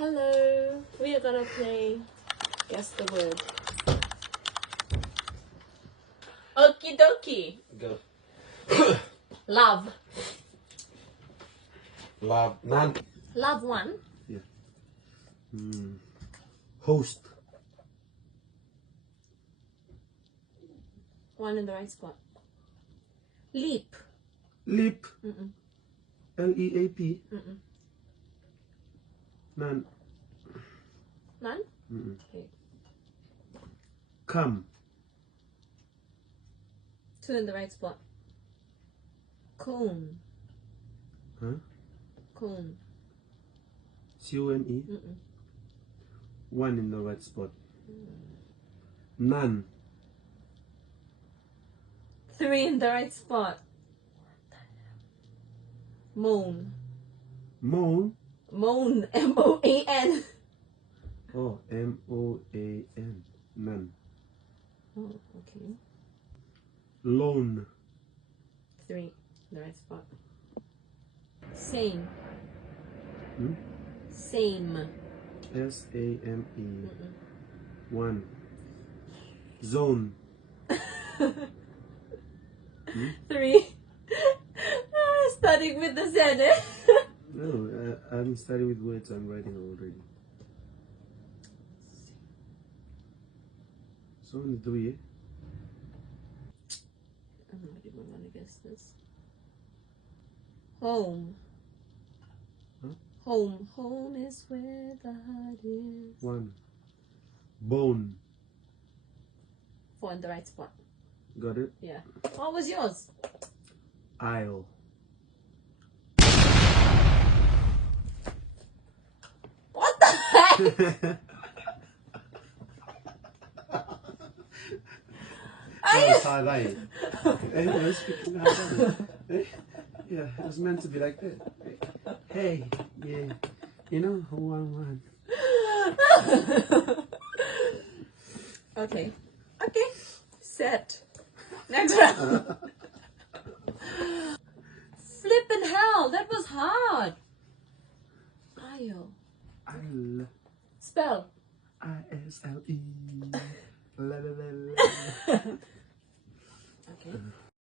Hello, we are gonna play Guess the Word. Okie dokie. Go. Love. Love. None. Love one. Yeah. Host. One in the right spot. Leap. Leap. Mm-mm. L-E-A-P. Mm-mm. None. None? Mm-mm. Okay. Come. Two in the right spot. Cone. Huh? Cone. C-O-N-E. Mm-mm. One in the right spot. None. Three in the right spot. Moan. Moan. Moan. M-O-A-N. Oh, M-O-A-N. None. Oh, okay. Loan. Three in the right spot. Same. Hmm? Same. S-A-M-E. Mm-mm. One. Zone. Three. Starting with the Z. Eh? No, I'm starting with words I'm writing already. So only three, eh? I'm not even gonna guess this. Home. Huh? Home. Home is where the heart is. One. Bone. Four in the right spot. Got it? Yeah. What was yours? Aisle. What the heck? Side. Yeah, it was meant to be like that. Hey, yeah, you know, 1-1. Okay. Okay. Set. Next round. Flippin' hell, that was hard. Aisle. Isle. Spell. I-S-L-E. La, la, la, la. Okay.